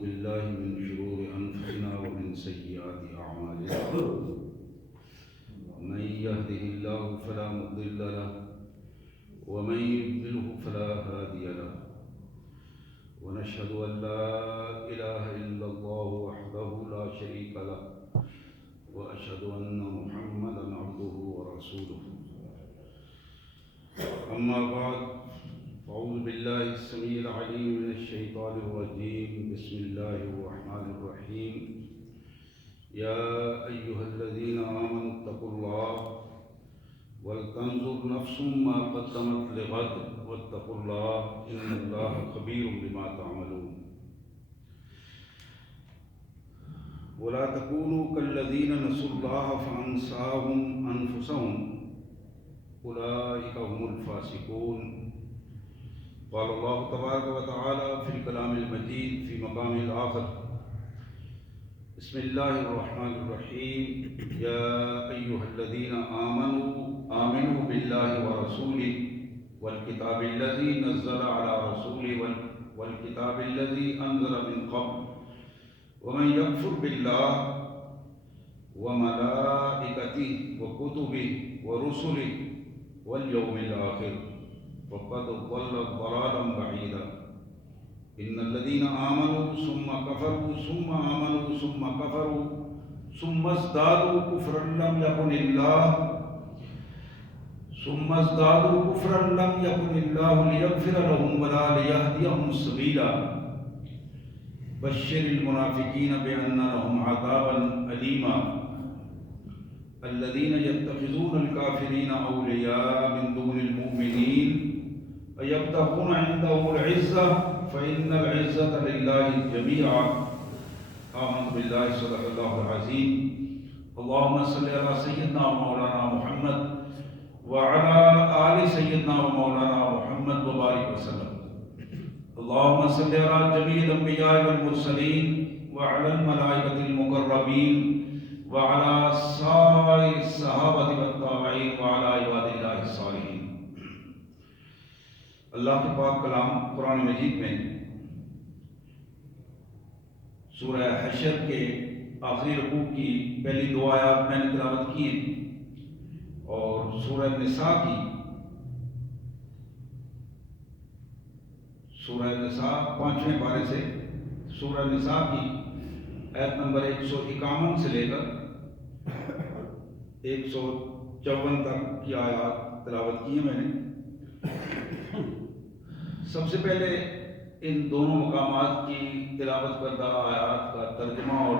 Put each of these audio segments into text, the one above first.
بالله من شرور أنفسنا ومن سيئات أعمالنا من يهده الله فلا مضل له ومن يضلله فلا هادي له ونشهد أن لا إله إلا الله وحده لا شريك له وأشهد أن محمدا عبده ورسوله أما بعد أعوذ بالله السميع العليم من الشيطان الرجيم بسم الله الرحمن الرحيم يا أيها الذين آمنوا اتقوا الله ولتنظر نفس ما قدمت لغد واتقوا الله إن الله خبير بما تعملون ولا تكونوا كالذين نسوا الله فأنساهم أنفسهم أولئك هم الفاسقون قال الله تبارك وتعالى في الكلام المجيد في مقام الآخر بسم الله الرحمن الرحيم يا أيها الذين آمنوا بالله ورسوله والكتاب الذي نزل على رسوله والكتاب الذي أنزل من قبل ومن يكفر بالله وملائكته وكتبه ورسله واليوم الآخر فقد ضل ضلالا بعيدا إن الذين آمنوا ثم كفروا ثم آمنوا ثم كفروا ثم ازدادوا كفرا لم يكن الله ليغفر لهم ولا ليهديهم سبيلا بشر المنافقين بأن لهم عذابا أليما الذين يتخذون الكافرين أولياء من دون المؤمنين أيبتغون عندهم العزة فإن العزة لله جميعا آمنت بالله صدق الله العظيم اللهم صل على سيدنا ومولانا محمد وعلى آل سيدنا ومولانا محمد وبارك وسلم اللهم صل على جميع الأنبياء والمرسلين وعلى الملائكة المقربين وعلى سائر الصحابة والتابعين وعلى عباد الله الصالحين اللہ کے پاک کلام قرآن مجید میں سورہ حشر کے آخری رکوع کی پہلی دو آیات میں نے تلاوت کی ہیں اور سورہ نساء پانچویں پارے سے سورہ نساء کی آیت نمبر 151 سے لے کر 154 تک کی آیات تلاوت کی ہیں میں نے۔ سب سے پہلے ان دونوں مقامات کی تلاوت کردہ آیات کا ترجمہ اور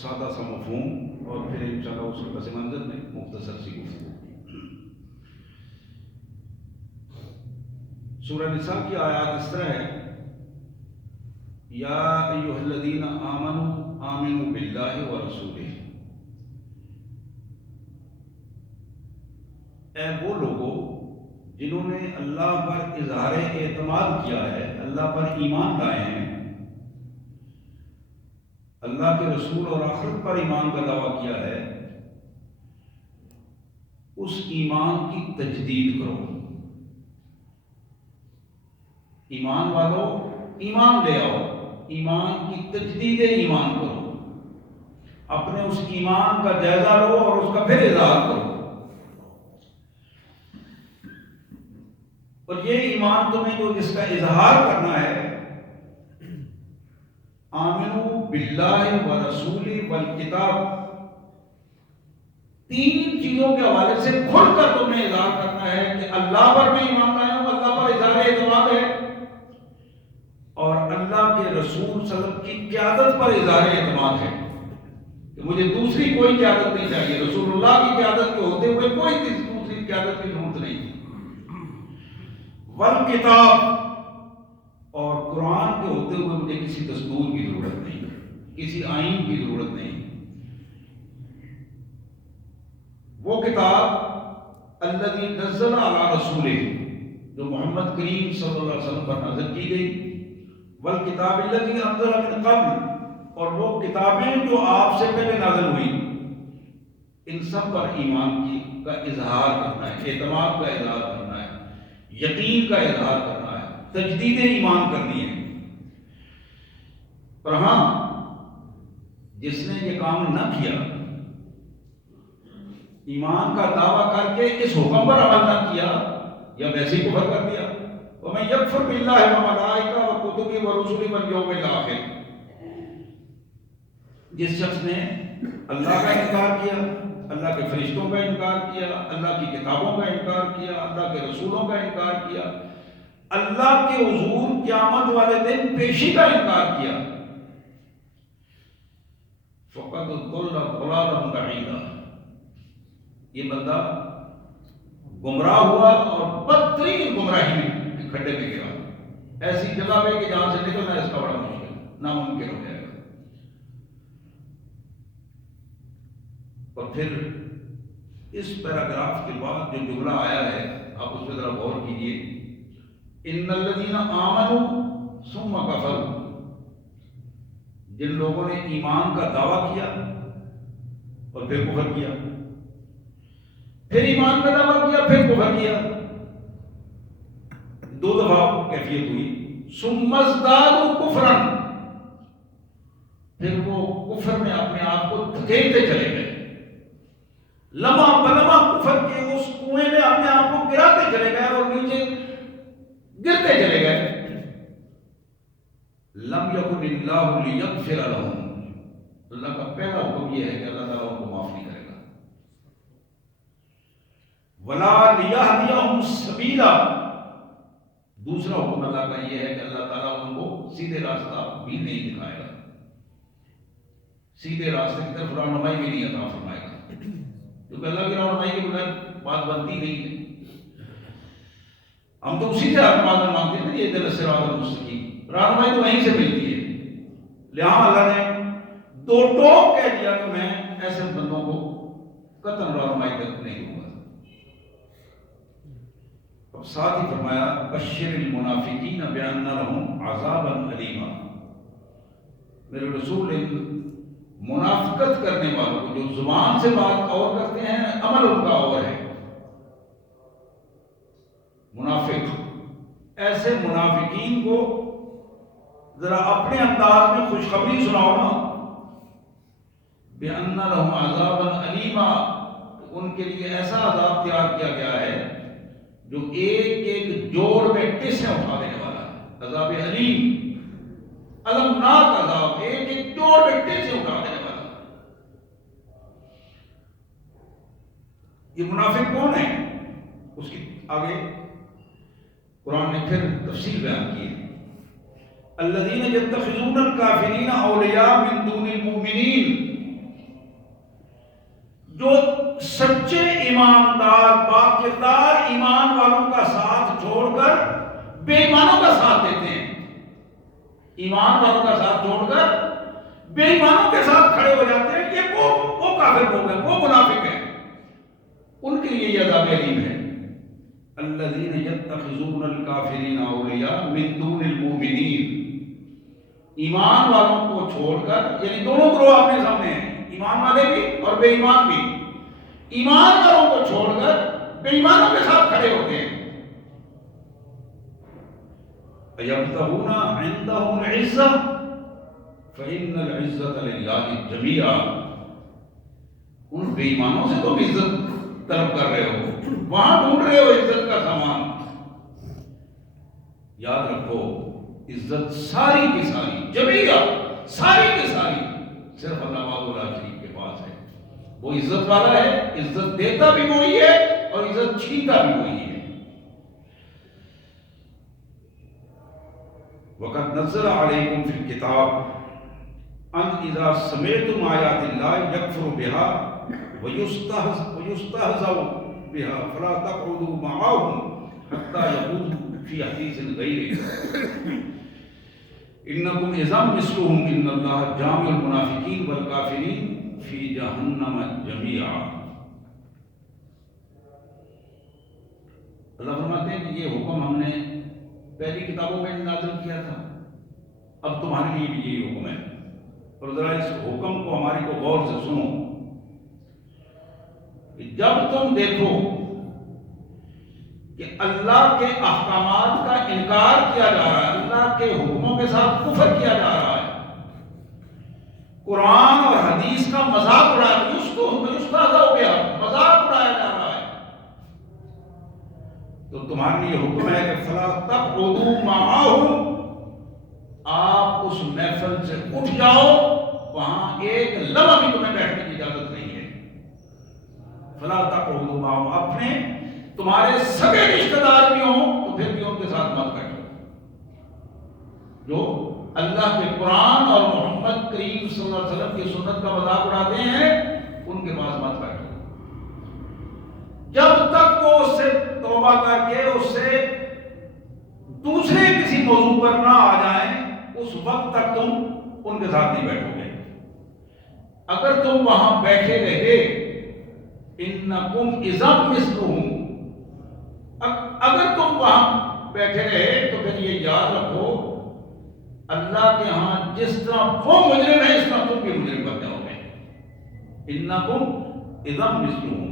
سادہ سا مفہوم اور پھر انشاءاللہ اس کے پس منظر میں مختصر سی گفتگو۔ سورہ نساء کی آیات اس طرح ہے یا ایھا الذین آمنوا باللہ ورسولہ، اے وہ لوگوں جنہوں نے اللہ پر اظہار اعتماد کیا ہے، اللہ پر ایمان لائے ہیں، اللہ کے رسول اور آخرت پر ایمان کا دعویٰ کیا ہے، اس ایمان کی تجدید کرو۔ ایمان والو ایمان لے آؤ، ایمان کی تجدید ایمان کرو، اپنے اس ایمان کا جائزہ لو اور اس کا پھر اظہار کرو۔ اور یہ ایمان تمہیں جو جس کا اظہار کرنا ہے، آمنوا باللہ ورسولہ والکتاب، تین چیزوں کے حوالے سے کھل کر تمہیں اظہار کرنا ہے کہ اللہ پر میں ایمان لایا ہوں، اللہ پر اظہار اعتماد ہے، اور اللہ کے رسول صلی اللہ علیہ وسلم کی قیادت پر اظہار اعتماد ہے کہ مجھے دوسری کوئی قیادت نہیں چاہیے، رسول اللہ کی قیادت کے ہوتے ہوئے کوئی دوسری قیادت کی ضرورت نہیں۔ والکتاب، اور قرآن کے ہوتے ہوئے مجھے کسی دستور کی ضرورت نہیں، کسی آئین کی ضرورت نہیں۔ وہ کتاب الذی نزل علی رسولہ، جو محمد کریم صلی اللہ علیہ وسلم پر نازل کی گئی، والکتاب الذی انزل من قبل، اور وہ کتابیں جو آپ سے پہلے نازل ہوئی، ان سب پر ایمان کا اظہار کرنا ہے، اعتماد کا اظہار کرنا ہے، یقین کا اظہار کرنا ہے، تجدید ایمان کرنی ہے۔ اور ہاں جس نے یہ کام نہ کیا، ایمان کا دعویٰ کر کے اس حکم پر عمل نہ کیا، یا ویسے ہی کفر کر دیا، وَمَن يَكْفُرْ بِاللَّهِ وَمَلَائِكَتِهِ وَكُتُبِهِ وَرُسُلِهِ وَالْيَوْمِ الْآخِرِ، جس شخص نے اللہ کا انکار کیا، اللہ کے فرشتوں کا انکار کیا، اللہ کی کتابوں کا انکار کیا، اللہ کے رسولوں کا انکار کیا، اللہ کے حضور قیامت والے دن پیشی کا انکار کیا، فقد ضل ضلالا بعیدا، یہ بندہ گمراہ ہوا اور بدترین گمراہی میں کھڈے میں گرا، ایسی جگہ پہ کہ جہاں سے نکلنا اس کا بڑا مشکل ناممکن ہو جائے گا۔ اور پھر اس پیراگراف کے بعد جو جملہ آیا ہے آپ اس پہ ذرا غور کیجیے، ان الذین آمنوا ثم کفروا، جن لوگوں نے ایمان کا دعویٰ کیا اور پھر کفر کیا، پھر ایمان کا دعویٰ کیا پھر کفر کیا، دو دفعہ کیفیت ہوئی، ثم ازدادوا کفرا، پھر وہ کفر میں اپنے آپ کو دھکیلتے چلے گئے، لمحہ بلمحہ کفر کے اس کنویں میں اپنے آپ کو گراتے چلے گئے اور نیچے گرتے چلے گئے۔ لم یکن اللہ لیغفر لهم، اللہ کا پہلا حکم یہ ہے کہ اللہ تعالیٰ ان کو معاف نہیں کرے گا، ولا لیہدیہم سبیلا، دوسرا حکم اللہ کا یہ ہے کہ اللہ تعالیٰ ان کو سیدھے راستہ بھی نہیں دکھائے گا، سیدھے راستے کی طرف رہنمائی بھی نہیں عطا فرمائے گا، کیونکہ اللہ کی رہنمائی کے بغیر بات بنتی نہیں ہے۔ ہم تو اسی سے رہنمائی مانگتے ہیں، یہ دل الصراط المستقیم، رہنمائی تو وہیں سے ملتی ہے، لہٰذا اللہ نے دو ٹوک کہہ دیا کہ میں ایسے بندوں کو قطعاً رہنمائی تک نہیں دوں گا۔ اور ساتھ ہی فرمایا بشر المنافقین بان لهم عذابا الیما، میرے رسول ان منافقت کرنے والوں کو جو زبان سے بات اور کرتے ہیں عمل ان کا اور ہے، منافق، ایسے منافقین کو ذرا اپنے انداز میں خوشخبری سناؤ نا، بِأَنَّ لَهُمْ عَذَابًا أَلِيمًا، ان کے لیے ایسا عذاب تیار کیا گیا ہے جو ایک ایک جوڑ میں ٹسیں اٹھا دینے والا ہے، عذاب علیم، المناک عذاب، ایک ایک جوڑ میں ٹسیں اٹھا دینے والا ہے۔ یہ منافق کون ہے؟ اس کی آگے قرآن نے پھر تفصیل بیان کی ہے، الذین یتخذون الکافرین اولیاء من دون المؤمنین، جو سچے ایماندار باکردار ایمان والوں کا ساتھ چھوڑ کر بے ایمانوں کا ساتھ دیتے ہیں، ایمان والوں کا ساتھ چھوڑ کر بے ایمانوں کے ساتھ کھڑے ہو جاتے ہیں، یہ وہ کافر ہو گئے، وہ منافق ہیں، ان کے لیے یہ عذاب علیم ہے۔ الذین یتخذون الکافرین اولیاء من دون المؤمنین، ایمان والوں کو چھوڑ کر، یعنی دونوں گروہ اپنے سامنے ہیں، ایمان والے بھی اور بے ایمان بھی، ایمان والوں کو چھوڑ کر بے ایمانوں کے ساتھ کھڑے ہوتے ہیں۔ یبتغون عندهم العزة فإن العزة للہ جمیعا، ان بے ایمانوں سے تو عزت طلب کر رہے ہو، وہاں ڈھونڈ رہے ہو عزت کا سامان، یاد رکھو عزت ساری کی ساری جمیعا، ساری کی ساری صرف اللہ وحدہ لا شریک کے پاس ہے، وہ عزت والا ہے، عزت دیتا بھی وہی ہے اور عزت چھینتا بھی وہی ہے۔ وَقَدْ نَزَّلَ عَلَيْكُمْ فِي الْكِتَابِ أَنْ إِذَا سَمِعْتُمْ آيَاتِ اللَّهِ يَكْفُرُ بِهَا وَيُسْتَهْزَأُ بِهَا فَلَا تَقْعُدُوا مَعَهُمْ حَتَّى يَخُوضُوا فِي حَدِيثٍ غَيْرِهِ إِنَّكُمْ إِذًا مِثْلُهُمْ إِنَّ اللَّهَ جَامِعُ الْمُنَافِقِينَ وَالْكَافِرِينَ فِي جَهَنَّمَ جَمِيعًا۔ اللہ فرماتے ہیں کہ یہ حکم ہم نے پہلی کتابوں میں نازل کیا تھا، اب تمہارے لیے بھی یہی حکم ہے، اور ذرا اس حکم کو ہماری کو غور سے سنو، کہ جب تم دیکھو کہ اللہ کے احکامات کا انکار کیا جا رہا ہے، اللہ کے حکموں کے ساتھ کفر کیا جا رہا ہے، قرآن اور حدیث کا مذاق اڑایا، استاذہ ہو گیا، مذاق اڑایا جا رہا ہے، تو تمہارے لیے حکم ہے کہ فلا تقعدوا معهم، آپ اس محفل سے اٹھ جاؤ، وہاں ایک لمحہ بھی تمہیں بیٹھنے کی اجازت نہیں ہے۔ فلا تقعدوا معهم، اپنے تمہارے سگے رشتہ دار بھی ہوں تو پھر بھی ان کے ساتھ مت بیٹھو، جو اللہ کے قرآن اور محمد کریم صلی اللہ علیہ وسلم کی سنت کا مذاق اڑاتے ہیں ان کے پاس مت بیٹھو، جب تک وہ اس سے توبہ کر کے اس سے دوسرے کسی موضوع پر نہ آ جائیں، اس وقت تک تم ان کے ساتھ نہیں بیٹھو گے۔ اگر تم وہاں بیٹھے رہے، انکم اذا مثلہم، اگر تم وہاں بیٹھے رہے تو پھر یہ یاد رکھو اللہ کے ہاں جس طرح وہ مجرم ہے اس طرح تم بھی مجرم بن جاؤ گے۔ انکم اذا مثلہم،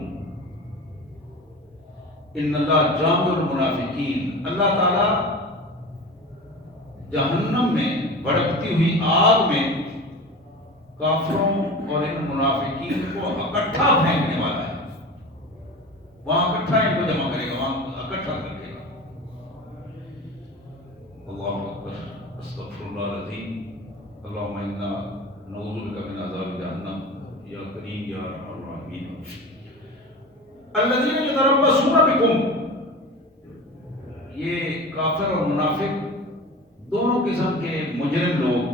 ان اللہ جامع المنافقین، اللہ تعالی جہنم میں بھڑکتی ہوئی آگ میں کافروں اور ان منافقین کو اکٹھا پھینکنے والا ہے، وہاں اکٹھا ان کو جمع کرے گا، وہاں اکٹھا رکھے گا۔ اللہ اکبر، استغفر اللہ العظیم، اللہم انا نعوذ بک من عذاب جہنم، یا کریم یا ارحم الراحمین۔ الذین یتربصون بکم، یہ کافر اور منافق دونوں قسم کے مجرم لوگ،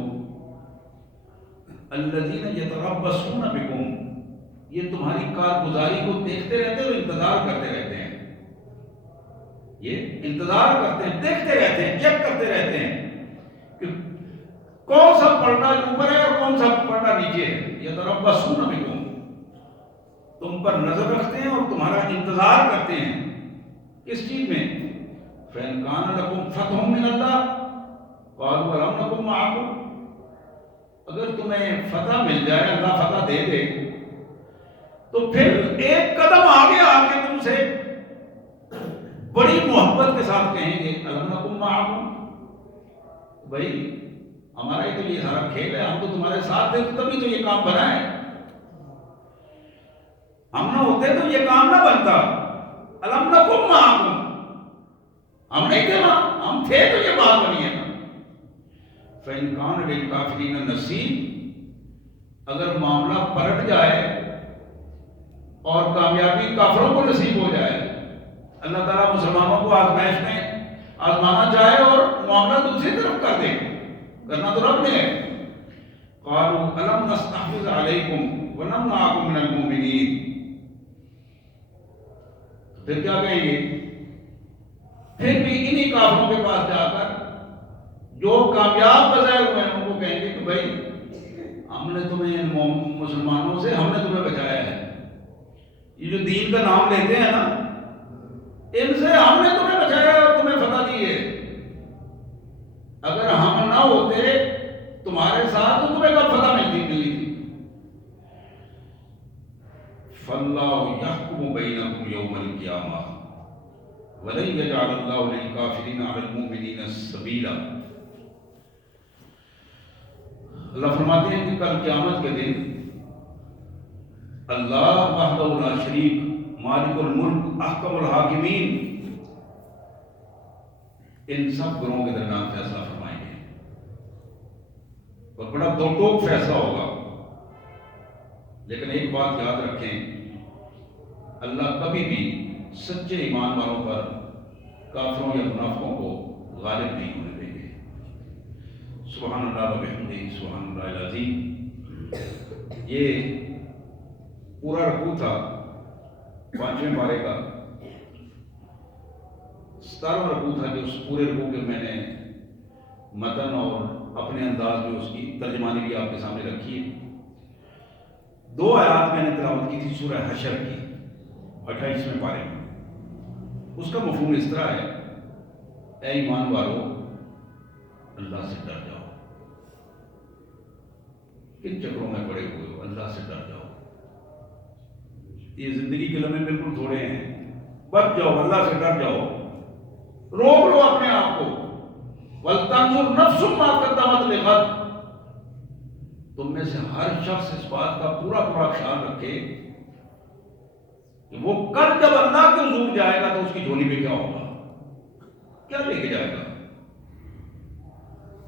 الذین یتربصون بکم، یہ تمہاری کارگزاری کو دیکھتے رہتے ہیں، انتظار کرتے رہتے ہیں، یہ انتظار کرتے ہیں، دیکھتے رہتے ہیں، چیک کرتے رہتے ہیں کہ کون سا پلڑا اوپر ہے اور کون سا پلڑا نیچے ہے۔ یتربصون بکم، تم پر نظر رکھتے ہیں اور تمہارا انتظار کرتے ہیں، کس چیز میں؟ فَإِنْ كَانَ لَكُمْ فَتْحٌ مِّنَ اللَّهِ قَالُوا أَلَمْ نَكُن مَّعَكُمْ، اگر تمہیں فتح مل جائے، اللہ فتح دے دے، تو پھر ایک قدم آگے آ کے تم سے بڑی محبت کے ساتھ کہیں گے أَلَمْ نَكُن مَّعَكُمْ، بھائی ہمارا ہی تو یہ سارا کھیل ہے، ہم تو تمہارے ساتھ تھے تبھی تو یہ کام بنا ہے، ہم نہ ہوتے تو یہ کام نہ بنتا۔ أَلَمْ نَكُن مَّعَكُمْ، ہم نہیں تھے وہاں، ہم تھے تو یہ بات بنی ہے نا۔ فَإِنْ كَانَ لِلْكَافِرِينَ نَصِيبٌ، اگر معاملہ پلٹ جائے اور کامیابی کافروں کو نصیب ہو جائے، اللہ تعالیٰ مسلمانوں کو آزمائش میں آزمانا چاہے اور معاملہ دوسری طرف کر دے، کرنا تو رب نے ہے۔ قَالُوا أَلَمْ نَسْتَحْوِذْ عَلَيْكُمْ وَنَمْنَعْكُمْ مِنَ الْمُؤْمِنِينَ، پھر کیا کہیں گے؟ پھر بھی انہی کافروں کے پاس جا کر جو کامیاب بظاہر ہوئے ہیں ان کو کہیں گے کہ بھائی ہم نے تمہیں ان مسلمانوں سے، ہم نے تمہیں بچایا ہے، یہ جو دین کا نام لیتے ہیں نا، ان سے ہم نے تمہیں بچایا اور تمہیں فتح دی ہے، اگر ہم نہ ہوتے تمہارے ساتھ تو تمہیں کب فتح ملی تھی۔ فَاللَّهُ يَحْكُمُ بَيْنَكُمْ يَوْمَ الْقِيَامَةِ وَلَن يَجْعَلَ اللَّهُ لِلْكَافِرِينَ عَلَى الْمُؤْمِنِينَ سَبِيلًا، اللہ فرماتے ہیں کہ کل قیامت کے دن اللہ وحدہ لا شریک، مالک الملک، احکم الحاکمین، ان سب گروہوں کے درمیان فیصلہ فرمائیں گے اور بڑا دو ٹوک فیصلہ ہوگا۔ لیکن ایک بات یاد رکھیں، اللہ کبھی بھی سچے ایمان والوں پر کافروں یا منافقوں کو غالب نہیں ہونے دیں گے۔ سبحان اللہ و بحمدہ، سبحان اللہ العظیم۔ یہ پورا رکوع تھا 5ویں پارے کا، 17واں رکوع تھا، جو اس پورے رکوع کے میں نے متن اور اپنے انداز میں اس کی ترجمانی بھی آپ کے سامنے رکھی ہے۔ 2 آیات میں نے تلاوت کی تھی سورہ حشر کی 28ویں پارے میں، اس کا مفہوم اس طرح ہے، اے ایمان والو اللہ سے ڈر جاؤ، کن چکروں میں پڑے ہوئے ہو، اللہ سے ڈر جاؤ، یہ زندگی کے لمحے بالکل تھوڑے ہیں، بچ جاؤ، اللہ سے ڈر جاؤ، روک لو اپنے آپ کو، وَلْتَنْظُرْ نَفْسٌ مَا قَدَّمَتْ لِغَدٍ، تم میں سے ہر شخص اس بات کا پورا پورا خیال رکھے کہ وہ کل جب اللہ کے حضور جائے گا تو اس کی جھولی میں کیا ہوگا، کیا لے کے جائے گا۔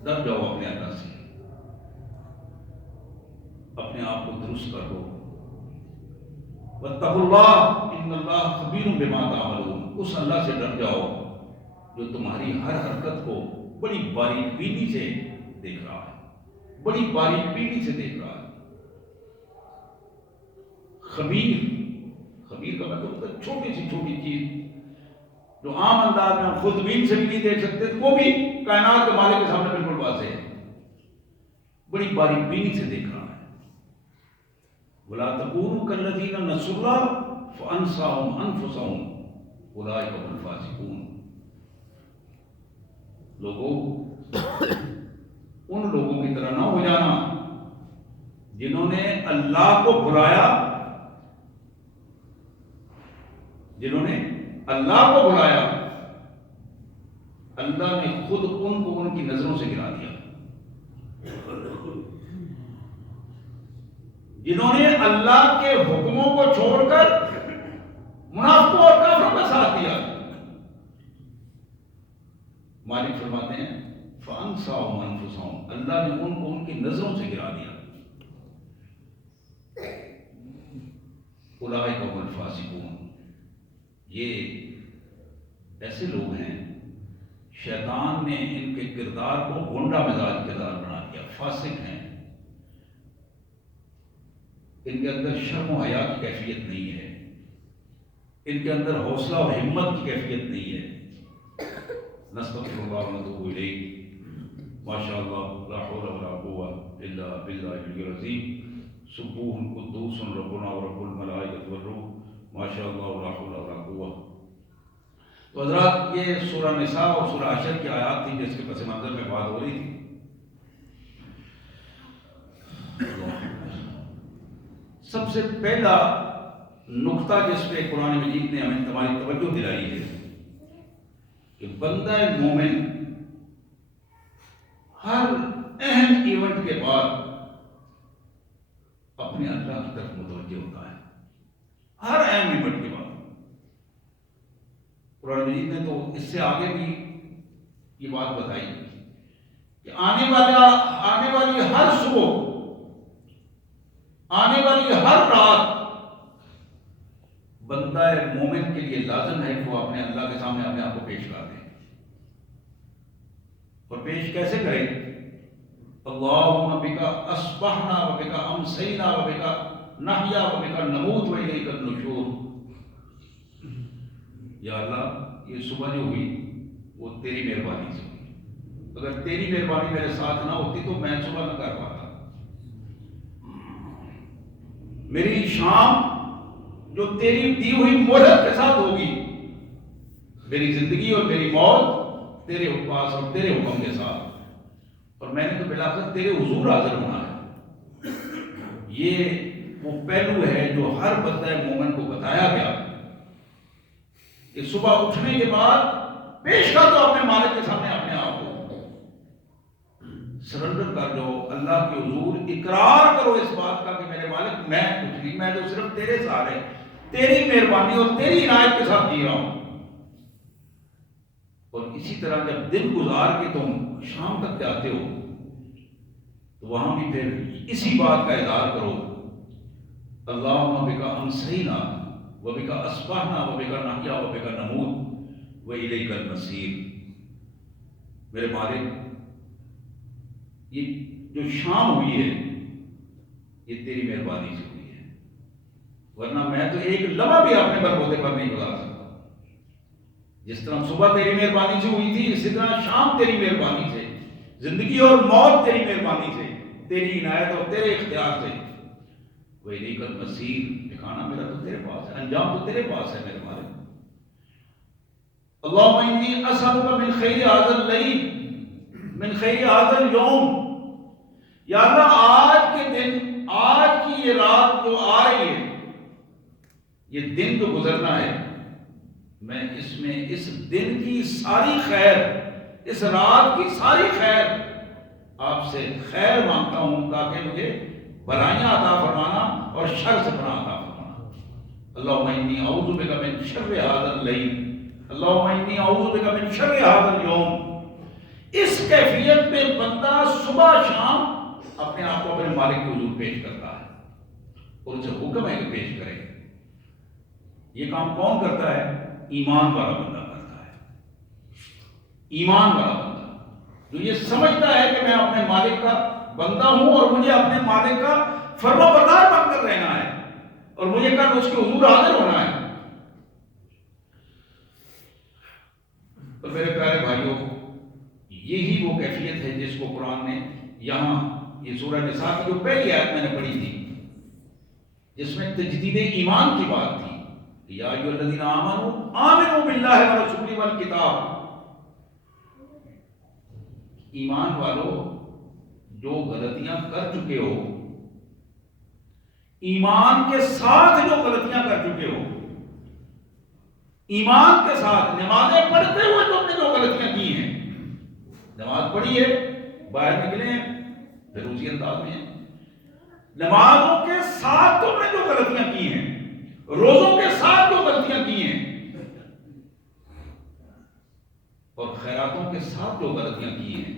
ڈر جاؤ اپنے اللہ سے، اپنے آپ کو درست کر دو۔ واتقوا اللہ ان اللہ خبیر بما تعملون، اس اللہ سے ڈر جاؤ جو تمہاری ہر حرکت کو بڑی باریک بینی سے دیکھ رہا ہے، بڑی باریک بینی سے دیکھ رہا ہے۔ خبیر کا مطلب چھوٹی سی چھوٹی چیز جو عام انداز میں ہم خود بین سے بھی نہیں دیکھ سکتے، تو وہ بھی کائنات کے مالک کے سامنے بالکل واضح ہے، بڑی باریک بینی سے دیکھ رہا ہے۔ وَلَا تَكُونُوا كَالَّذِينَ نَسُوا اللَّهَ فَأَنسَاهُمْ أَنفُسَهُمْ أُولَٰئِكَ هُمُ الْفَاسِقُونَ۔ لوگوں، ان لوگوں کی طرح نہ ہو جانا جنہوں نے اللہ کو بھلایا، جنہوں نے اللہ کو بھلایا، اللہ نے خود ان کو ان کی نظروں سے گرا دیا۔ جنہوں نے اللہ کے حکموں کو چھوڑ کر منافقوں اور کافروں کا ساتھ دیا، مالک فرماتے ہیں فَأَنسَاهُمْ أَنفُسَهُمْ، اللہ نے ان کو ان کی نظروں سے گرا دیا۔ أُولَٰئِكَ هُمُ الْفَاسِقُونَ، یہ ایسے لوگ ہیں شیطان نے ان کے کردار کو گنڈا مزاج کردار بنا دیا، فاسق ہیں، ان کے اندر شرم و حیا کی کیفیت نہیں ہے، ان کے اندر حوصلہ اور ہمت کی کیفیت نہیں ہے۔ نستغفر اللہ ونتوب الیہ، ماشاء اللہ لا حول ولا قوة الا باللہ العلی العظیم، سبوح قدوس ربنا ورب الملائکۃ والروح، ماشاء اللہ لا حول ولا قوة۔ تو حضرات، یہ سورہ نساء اور سورہ حشر کی آیات تھی جس کے پس منظر میں بات ہو رہی تھی۔ سب سے پہلا نقطہ جس پہ قرآن مجید نے ہمیں تمہاری توجہ دلائی ہے کہ بندہ مومن ہر اہم ایونٹ کے بعد اپنے اللہ کی طرف متوجہ ہوتا ہے، ہر اہم ایونٹ کے بعد۔ قرآن مجید نے تو اس سے آگے بھی یہ بات بتائی کہ آنے والی ہر صبح، آنے والی ہر رات بندہ مومن کے لیے لازم ہے کہ وہ اپنے اللہ کے سامنے اپنے آپ کو پیش کر دے۔ اور پیش کیسے کرے؟ اللہم بکا اصبحنا و بکا امسینا و بکا نحیا و بکا نموت و الیک النشور۔ یا اللہ، یہ صبح جو ہوئی وہ تیری مہربانی سے ہوئی، اگر تیری مہربانی میرے ساتھ نہ ہوتی تو میں صبح نہ کر پاتا۔ میری شام جو تیری دی ہوئی مہلت کے ساتھ ہوگی، میری زندگی اور میری موت تیرے پاس اور تیرے حکم کے ساتھ، اور میں نے تو بلاخر تیرے حضور حاضر ہونا ہے۔ یہ وہ پہلو ہے جو ہر بندہ مومن کو بتایا گیا کہ صبح اٹھنے کے بعد پیش کر دو اپنے مالک کے سامنے اپنے آپ کو، سرنڈر کر دو اللہ کے حضور، اقرار کرو اس بات کا کہ میرے مالک میں کچھ نہیں، میں تو صرف تیرے سہارے، تیری مہربانی اور تیری عنایت کے ساتھ جی رہا ہوں۔ اور اسی طرح جب دن گزار کے تم شام تک جاتے ہو تو وہاں بھی پھر اسی بات کا اظہار کرو، اللہم بکا امسینا و بکا اصبحنا و بکا نحیا و بکا نموت و الیک المصیر۔ میرے مالک، یہ جو شام ہوئی ہے یہ تیری مہربانی سے ہوئی ہے، ورنہ میں تو ایک لمحہ بھی اپنے بلبوتے پر نہیں گزار سکتا۔ جس طرح صبح تیری مہربانی سے ہوئی تھی، اسی طرح شام تیری مہربانی سے، زندگی اور موت تیری مہربانی سے، تیری عنایت اور تیرے اختیار سے۔ وَإِلَيْكَ الْمَصِيرُ، ٹھکانہ میرا تو تیرے پاس ہے، انجام تو تیرے پاس ہے میرے مالک۔ اللہم انی اسألک من خیر ھذا اللیل، من خیر ھذا اليوم۔ یا اللہ، آج کے دن، آج کی یہ رات جو آ رہی ہے، یہ دن جو گزرنا ہے، میں اس میں اس دن کی ساری خیر، اس رات کی ساری خیر آپ سے خیر مانگتا ہوں تاکہ مجھے بلائیاں عطا فرمانا اور شر سے پناہ عطا فرمانا۔ اللہم انی اعوذ بک من شر ھذا اللیل، اللہم انی اعوذ بک من شر ھذا اليوم۔ اس کیفیت میں بندہ صبح شام اپنے آپ کو اپنے مالک کے حضور پیش کرتا ہے اور اسے حکم ہے کہ پیش کرے۔ یہ کام کون کرتا ہے؟ ایمان والا بندہ کرتا ہے۔ ایمان والا بندہ جو یہ سمجھتا ہے کہ میں اپنے مالک کا بندہ ہوں اور مجھے اپنے مالک کا فرما بردار بن کر رہنا ہے اور مجھے کل اس کے حضور حاضر ہونا ہے۔ تو میرے پیارے بھائیوں، یہی وہ کیفیت ہے جس کو قرآن نے یہاں یہ سورہ نساء کی جو پہلی آیت میں نے پڑھی تھی جس میں تجدید ایمان کی بات تھی، یا ایھا الذین آمنوا آمنوا باللہ ورسولہ والکتاب۔ ایمان والو جو غلطیاں کر چکے ہو، ایمان کے ساتھ جو غلطیاں کر چکے ہو، ایمان کے ساتھ نمازیں پڑھتے ہوئے تم نے جو غلطیاں کی ہیں، نماز پڑھی ہے، باہر نکلے ہیں، پھر اسی انداز میں ہیں، نمازوں کے ساتھ تم نے جو غلطیاں کی ہیں، روزوں کے ساتھ جو غلطیاں کی ہیں، اور خیراتوں کے ساتھ جو غلطیاں کی ہیں،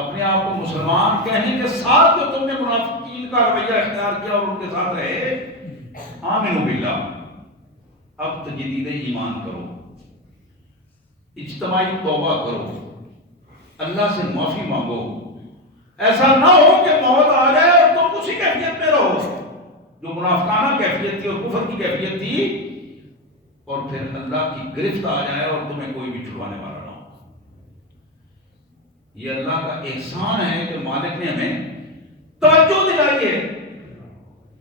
اپنے آپ کو مسلمان کہنے کے ساتھ جو تم نے منافقین کا رویہ اختیار کیا اور ان کے ساتھ رہے، آمنوا باللہ، اب تجدید ایمان کرو، اجتماعی توبہ کرو، اللہ سے معافی مانگو۔ ایسا نہ ہو کہ موت آ جائے اور تم اسی کیفیت میں رہو جو منافقانہ کیفیت تھی اور کفر کی کیفیت تھی، اور پھر اللہ کی گرفت آ جائے اور تمہیں کوئی بھی چھڑوانے والا نہ ہو۔ یہ اللہ کا احسان ہے کہ مالک نے ہمیں توجہ دلائی ہے،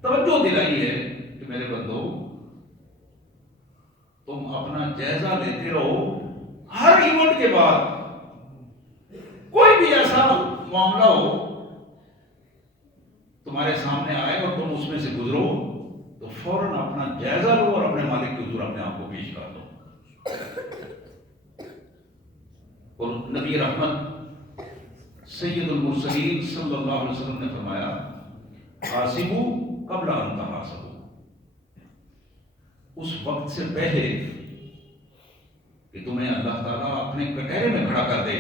توجہ دلائی ہے کہ میرے بندو تم اپنا جائزہ لیتے رہو، ہر ایونٹ کے بعد کوئی بھی ایسا معاملہ ہو تمہارے سامنے آئے اور تم اس میں سے گزرو تو فوراً اپنا جائزہ لو اور اپنے مالک کے حضور اپنے آپ کو پیش کر دو۔ اور نبی رحمت سید المرسلین صلی اللہ علیہ وسلم نے فرمایا، حاسبو قبل ان تحاسبو، اس وقت سے پہلے کہ تمہیں اللہ تعالیٰ اپنے کٹہرے میں کھڑا کر دے،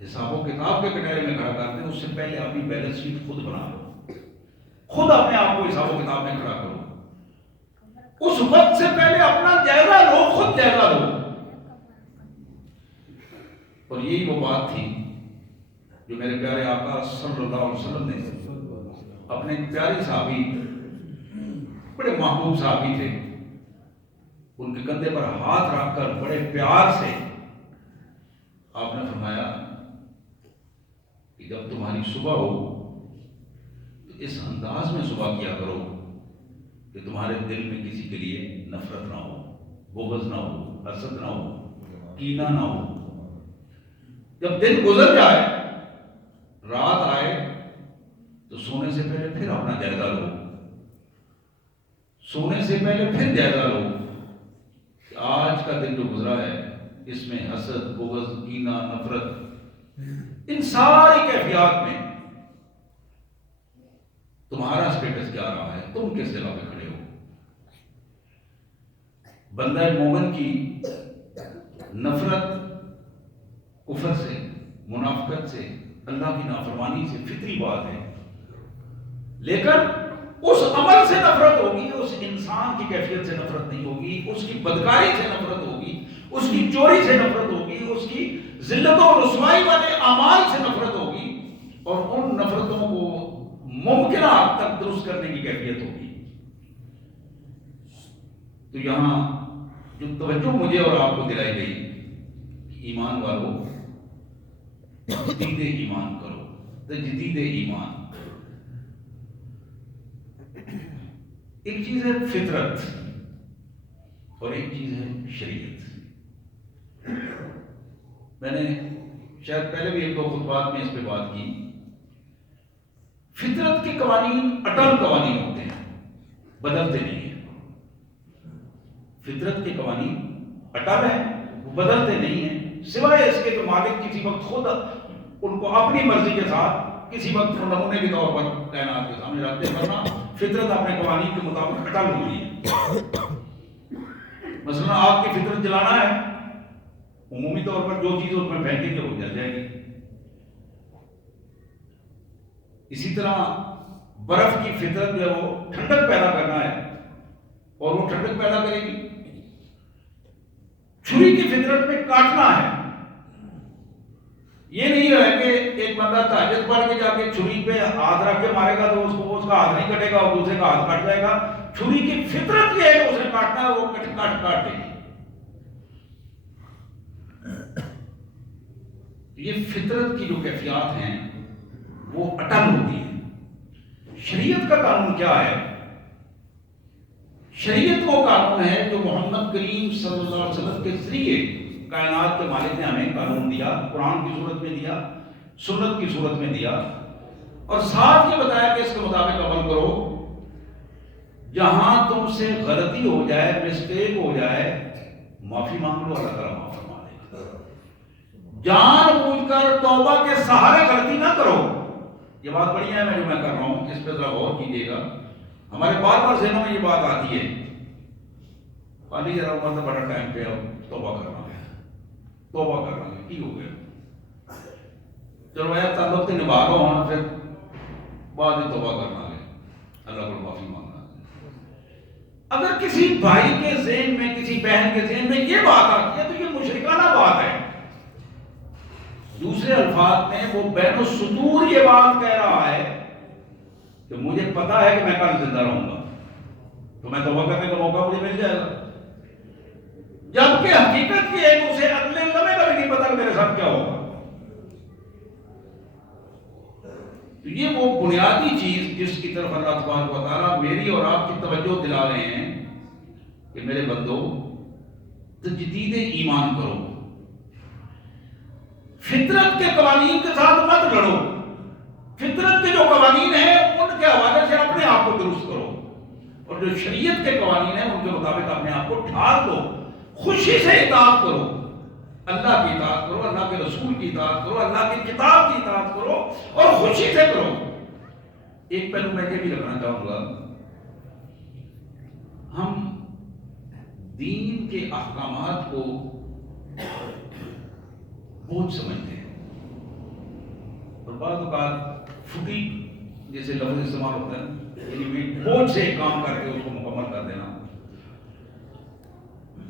حساب و کتاب کے کٹہرے میں کھڑا کرتے ہیں، اس سے پہلے اپنی بیلنس شیٹ خود بنا لو، خود اپنے آپ کو حساب و کتاب میں کھڑا کرو، اس وقت سے پہلے اپنا جائزہ لو، خود جائزہ لو۔ اور یہی وہ بات تھی جو میرے پیارے آقا صلی اللہ علیہ وسلم نے اپنے پیارے صحابی، بڑے محبوب صحابی تھے، ان کے کندھے پر ہاتھ رکھ کر بڑے پیار سے آپ نے فرمایا کہ جب تمہاری صبح ہو تو اس انداز میں صبح کیا کرو کہ تمہارے دل میں کسی کے لیے نفرت نہ ہو، بغض نہ ہو، حسد نہ ہو، کینہ نہ ہو۔ جب دن گزر جائے، رات آئے، تو سونے سے پہلے پھر اپنا جائزہ لو، سونے سے پہلے پھر جائزہ لو کہ آج کا دن جو گزرا ہے اس میں حسد، بغض، کینہ، نفرت، ان ساری کیفیات میں تمہارا سٹیٹس کیا رہا ہے، تم کس جگہ پہ کھڑے ہو۔ بندہ مومن کی نفرت کفر سے، منافقت سے، اللہ کی نافرمانی سے فطری بات ہے، لیکن اس عمل سے نفرت ہوگی، اس انسان کی کیفیت سے نفرت نہیں ہوگی، اس کی بدکاری سے نفرت ہوگی، اس کی چوری سے نفرت ہوگی، اس کی ذلت و رسوائی والے اعمال سے نفرت ہوگی، اور ان نفرتوں کو ممکنہ حد تک درست کرنے کی کیفیت ہوگی۔ تو یہاں جو توجہ مجھے اور آپ کو دلائی گئی، ایمان والو تجدید ایمان کرو، تجدید ایمان۔ ایک چیز ہے فطرت اور ایک چیز ہے شریعت۔ میں نے شاید پہلے بھی ایک دو خطبات میں اس پہ بات کی۔ فطرت کے قوانین اٹل قوانین ہوتے ہیں، بدلتے نہیں ہیں۔ فطرت کے قوانین اٹل ہیں، وہ بدلتے نہیں ہیں۔ سوائے اس کے کہ مالک کسی وقت خود ان کو اپنی مرضی کے ساتھ کسی وقت نمونے کے طور پر کائنات کے سامنے رکھتے ہیں، ورنہ فطرت اپنے قوانین کے مطابق اٹل ہوئی ہے۔ مثلا آگ کی فطرت جلانا ہے، عمومی طور پر جو چیز اس میں پھینکیں گے وہ جل جائے گی۔ اسی طرح برف کی فطرت جو ہے وہ ٹھنڈک پیدا کرنا ہے اور وہ ٹھنڈک پیدا کرے گی۔ چھری کی فطرت میں کاٹنا ہے، یہ نہیں ہے کہ ایک بندہ تہجد پڑھ کے جا کے چھری پہ ہاتھ رکھ کے مارے گا تو اس کا ہاتھ نہیں کٹے گا اور دوسرے کا ہاتھ کٹ جائے گا۔ چھری کی فطرت یہ ہے کہ اسے کاٹنا ہے، وہ کاٹ دے گی۔ یہ فطرت کی جو کیفیات ہیں وہ اٹل ہوتی ہیں۔ شریعت کا قانون کیا ہے؟ شریعت وہ قانون ہے جو محمد کریم صلی اللہ علیہ وسلم کے ذریعے کائنات کے مالک نے ہمیں قانون دیا، قرآن کی صورت میں دیا، سنت کی صورت میں دیا، اور ساتھ یہ بتایا کہ اس کے مطابق عمل کرو۔ جہاں تم سے غلطی ہو جائے، مسٹیک ہو جائے، معافی مانگ لو، اللہ تعالیٰ معاف فرما دے گا۔ جان بوجھ کر توبہ کے سہارے غلطی نہ کرو۔ یہ بات بڑی ہے جو میں کر رہا ہوں، اس پہ ذرا غور کیجیے گا۔ ہمارے بار بار ذہنوں میں یہ بات آتی ہے، خالی ذرا عمر سے بڑا ٹائم پہ توبہ کرنا ہے، توبہ کرنا ہے، کی ہو گیا؟ چلو یار تعلق سے نبھا لو، ہونا پھر بعد میں توبہ کرنا ہے، اللہ کو معافی مانگنا ہے۔ اگر کسی بھائی کے ذہن میں، کسی بہن کے ذہن میں یہ بات آتی ہے تو یہ مشرکانہ بات ہے۔ دوسرے الفاظ میں وہ بین الصدور یہ بات کہہ رہا ہے کہ مجھے پتا ہے کہ میں کل زندہ رہوں گا، تو میں توبہ کرنے کا موقع مجھے مل جائے گا، جبکہ حقیقت یہ ہے کہ اسے اگلے لمحے کا بھی نہیں پتا کہ میرے ساتھ کیا ہوگا۔ تو یہ وہ بنیادی چیز جس کی طرف اللہ تبارک و تعالیٰ میری اور آپ کی توجہ دلا رہے ہیں کہ میرے بندو تجدید ایمان کرو، فطرت کے قوانین کے ساتھ مت لڑو، فطرت کے جو قوانین ہیں ان کے حوالے سے اپنے آپ کو درست کرو، اور جو شریعت کے قوانین ہیں ان کے مطابق اپنے آپ کو ڈھال دو، خوشی سے اطاعت کرو، اللہ کی اطاعت کرو، اللہ کے رسول کی اطاعت کرو، اللہ کی کتاب کی اطاعت کرو اور خوشی سے کرو۔ ایک پہلو میں یہ بھی رکھنا چاہوں گا، ہم دین کے احکامات کو بہت سمجھتے ہیں، اور بعض اوقات پھٹی جیسے لفظ استعمال ہوتا ہے، یعنی بوجھ سے کام کر کے اس کو مکمل کر دینا،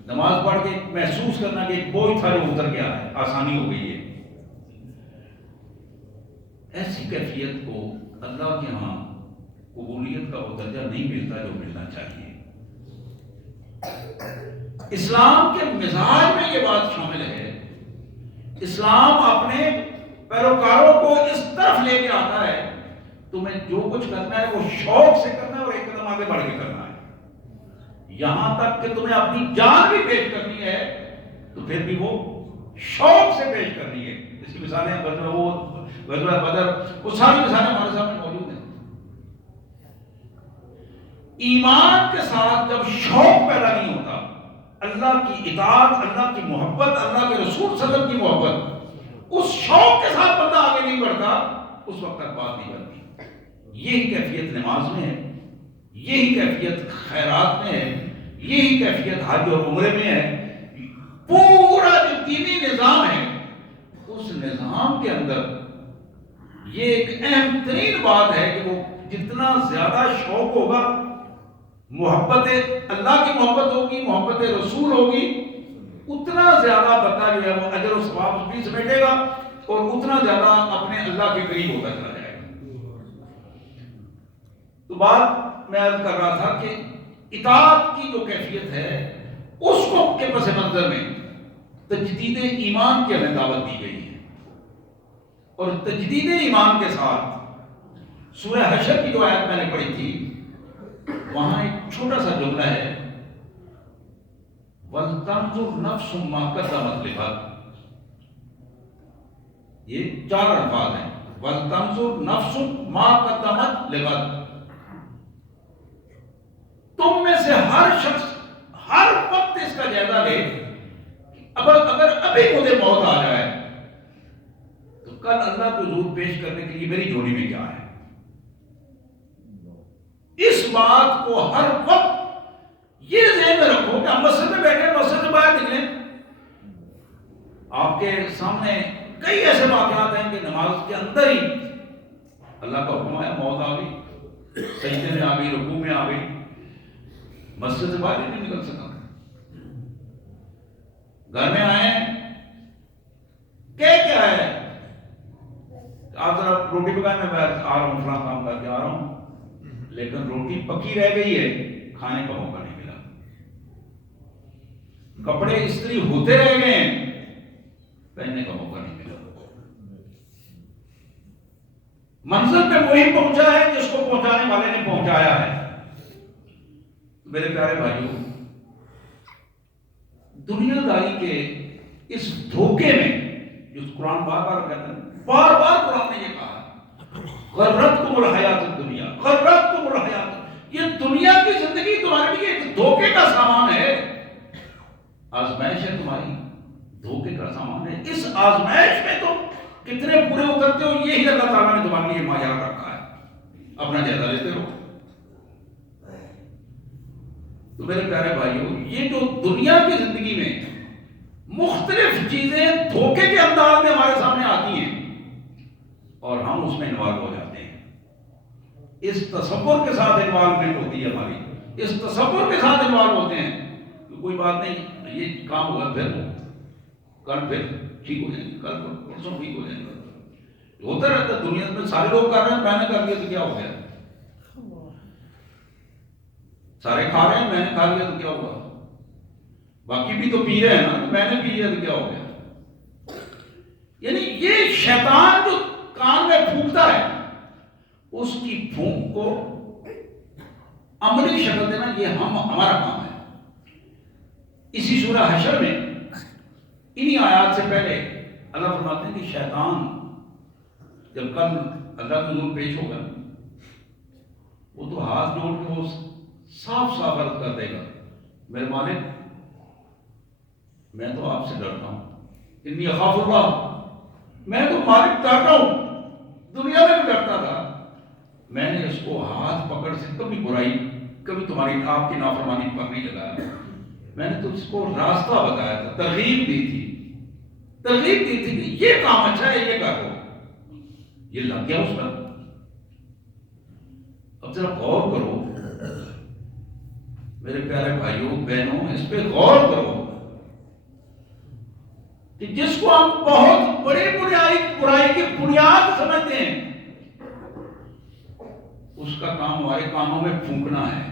نماز پڑھ کے محسوس کرنا کہ ایک بوجھ تھا جو اتر گیا ہے، آسانی ہو گئی ہے۔ ایسی کیفیت کو اللہ کے ہاں قبولیت کا وہ درجہ نہیں ملتا جو ملنا چاہیے۔ اسلام کے مزاج میں یہ بات شامل ہے، اسلام اپنے پیروکاروں کو اس طرف لے کے آتا ہے، تمہیں جو کچھ کرنا ہے وہ شوق سے کرنا ہے اور ایک قدم آگے بڑھ کے کرنا ہے، یہاں تک کہ تمہیں اپنی جان بھی پیش کرنی ہے تو پھر بھی وہ شوق سے پیش کرنی ہے۔ اس کی مثالیں غزوہ بدر، وہ ساری مثالیں ہمارے سامنے موجود ہیں۔ ایمان کے ساتھ جب شوق پیدا نہیں ہوتا، اللہ کی اطاعت، اللہ کی محبت، اللہ کے رسول صلی اللہ علیہ وسلم کی محبت، اس شوق کے ساتھ بندہ آگے نہیں بڑھتا، اس وقت تک بات نہیں بنتی۔ یہی کیفیت نماز میں ہے، یہی کیفیت خیرات میں ہے، یہی کیفیت حج اور عمرے میں ہے۔ پورا جو دینی نظام ہے اس نظام کے اندر یہ ایک اہم ترین بات ہے کہ وہ جتنا زیادہ شوق ہوگا، محبت اللہ کی محبت ہوگی، محبت رسول ہوگی، اتنا زیادہ بندہ جو ہے وہ اجر و ثواب بھی سمیٹے گا اور اتنا زیادہ اپنے اللہ کے قریب ہوتا چلا جائے گا۔ تو بات میں عرض کر رہا تھا کہ اطاعت کی جو کیفیت ہے اس کو کے پس منظر میں تجدید ایمان کی ہمیں دعوت دی گئی ہے، اور تجدید ایمان کے ساتھ سورہ حشر کی جو آیت میں نے پڑھی تھی وہاں ایک چھوٹا سا جملہ ہے، وَلْتَنْظُرْ نَفْسٌ مَا قَدَّمَتْ لِغَدٍ، یہ 4 الفاظ ہیں، وَلْتَنْظُرْ نَفْسٌ مَا قَدَّمَتْ لِغَدٍ۔ تم میں سے ہر شخص ہر وقت اس کا جائزہ لے کہ اگر ابھی مجھے موت آ جائے تو کل اللہ کو حضور پیش کرنے کے لیے میری جوڑی میں کیا ہے؟ اس بات کو ہر وقت یہ ذہن میں رکھو کہ ہم مسجد میں بیٹھے، مسجد سے باہر نکلیں، آپ کے سامنے کئی ایسے واقعات ہیں کہ نماز کے اندر ہی اللہ کا حکم ہے، موت آ گئی، سجدے میں آ گئی، رکوع میں آ گئی، مسجد سے باہر ہی نہیں نکل سکا، گھر میں آئے کیا ہے آپ ذرا روٹی پکائیں، میں آ رہا ہوں، فلاں کام کر کے آ رہا ہوں، لیکن روٹی پکی رہ گئی ہے، کھانے کا موقع نہیں ملا، کپڑے استری ہوتے رہ گئے ہیں، پہننے کا موقع نہیں ملا۔ منزل پہ وہی پہنچا ہے جس کو پہنچانے والے نے پہنچایا ہے۔ میرے پیارے بھائیوں، دنیا داری کے اس دھوکے میں جو قرآن بار بار کہتا ہے، بار بار قرآن نے یہ کہا غرتکم الحیات الدنیا، غرتکم الحیات، یہ دنیا کی زندگی تمہارے لیے ایک دھوکے کا سامان ہے، آزمائش ہے تمہاری، دھوکے کا سامان ہے۔ اس آزمائش میں تم کتنے پورے اترتے ہو یہی اللہ تعالیٰ نے تمہارے لیے معیار رکھا ہے، اپنا جائزہ لیتے ہو۔ تو میرے پیارے بھائیوں، یہ جو دنیا کی زندگی میں مختلف چیزیں دھوکے کے انداز میں ہمارے سامنے آتی ہیں اور ہم اس میں انوالو ہو جاتے ہیں، اس تصور کے ساتھ انوالومنٹ ہوتی ہے ہماری، اس تصور کے ساتھ انوالو ہوتے ہیں کہ کوئی بات نہیں، یہ کام ہوگا پھر کل پھر ٹھیک ہو جائیں گے، کل پرسوں ٹھیک ہو جائیں گے، ہوتا رہتا ہے دنیا میں، سارے لوگ کر رہے ہیں، میں نے کر لیا تو کیا ہو گیا، سارے کھا رہے ہیں، میں نے کھا لیا تو کیا ہوا، باقی بھی تو پی رہے ہیں نا، میں نے پی لیا تو کیا ہو گیا۔ یعنی یہ شیطان جو کان میں پھونکتا ہے، اس کی پھونک کو عملی شکل دینا یہ ہمارا کام ہے۔ اسی سورہ حشر میں انہی آیات سے پہلے اللہ فرماتے ہیں کہ شیطان جب کل اللہ کے حضور پیش ہوگا، وہ تو ہاتھ جوڑ کے وہ صاف صاف عرض کر دے گا، میرے مالک میں تو آپ سے ڈرتا ہوں، انی اخاف اللہ، میں تو مالک ڈرتا ہوں، دنیا میں بھی ڈرتا تھا، میں نے اس کو ہاتھ پکڑ سے کبھی برائی، کبھی تمہاری آپ کی نافرمانی پر نہیں لگایا، میں نے تجھ کو راستہ بتایا تھا، ترغیب دی تھی کہ یہ کام اچھا ہے، یہ کرو، یہ لگ گیا اس پر۔ اب ذرا غور کرو میرے پیارے بھائیوں بہنوں، اس پہ غور کرو کہ جس کو ہم بہت بڑی برائی کی بنیاد سمجھتے ہیں، اس کا کام ہمارے کانوں میں پھونکنا ہے،